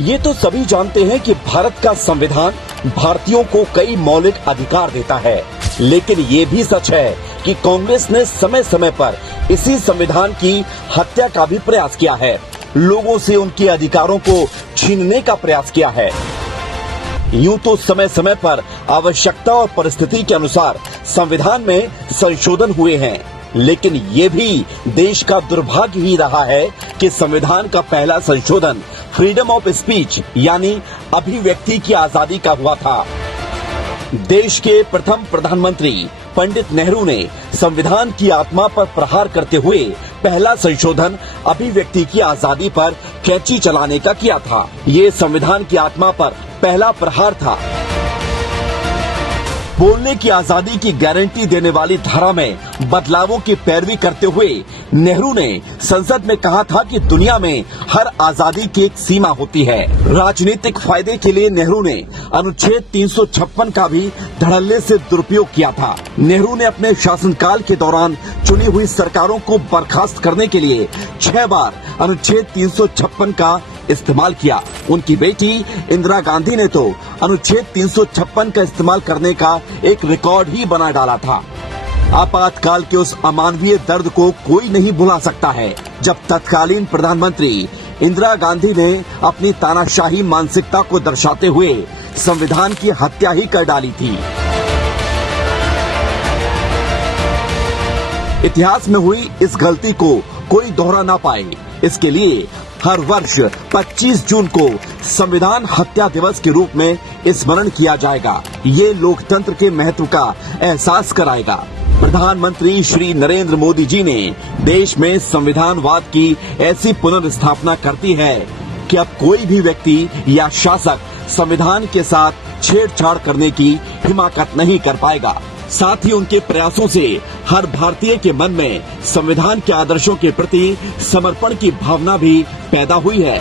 ये तो सभी जानते हैं कि भारत का संविधान भारतीयों को कई मौलिक अधिकार देता है, लेकिन ये भी सच है कि कांग्रेस ने समय समय पर इसी संविधान की हत्या का भी प्रयास किया है, लोगों से उनके अधिकारों को छीनने का प्रयास किया है। यूं तो समय समय पर आवश्यकता और परिस्थिति के अनुसार संविधान में संशोधन हुए हैं, लेकिन ये भी देश का दुर्भाग्य ही रहा है कि संविधान का पहला संशोधन फ्रीडम ऑफ स्पीच यानी अभिव्यक्ति की आजादी का हुआ था। देश के प्रथम प्रधानमंत्री पंडित नेहरू ने संविधान की आत्मा पर प्रहार करते हुए पहला संशोधन अभिव्यक्ति की आजादी पर कैंची चलाने का किया था। ये संविधान की आत्मा पर पहला प्रहार था। बोलने की आजादी की गारंटी देने वाली धारा में बदलावों की पैरवी करते हुए नेहरू ने संसद में कहा था कि दुनिया में हर आजादी की एक सीमा होती है। राजनीतिक फायदे के लिए नेहरू ने अनुच्छेद 356 का भी धड़ल्ले से दुरुपयोग किया था। नेहरू ने अपने शासनकाल के दौरान चुनी हुई सरकारों को बर्खास्त करने के लिए 6 बार अनुच्छेद 356 का इस्तेमाल किया। उनकी बेटी इंदिरा गांधी ने तो अनुच्छेद 356 का इस्तेमाल करने का एक रिकॉर्ड ही बना डाला था। आपातकाल के उस अमानवीय दर्द को कोई नहीं भुला सकता है, जब तत्कालीन प्रधानमंत्री इंदिरा गांधी ने अपनी तानाशाही मानसिकता को दर्शाते हुए संविधान की हत्या ही कर डाली थी। इतिहास में हुई इस गलती को कोई दोहरा ना पाए, इसके लिए हर वर्ष 25 जून को संविधान हत्या दिवस के रूप में स्मरण किया जाएगा। ये लोकतंत्र के महत्व का एहसास कराएगा। प्रधानमंत्री श्री नरेंद्र मोदी जी ने देश में संविधानवाद की ऐसी पुनर्स्थापना करती है कि अब कोई भी व्यक्ति या शासक संविधान के साथ छेड़छाड़ करने की हिमाकत नहीं कर पाएगा। साथ ही उनके प्रयासों से हर भारतीय के मन में संविधान के आदर्शों के प्रति समर्पण की भावना भी पैदा हुई है।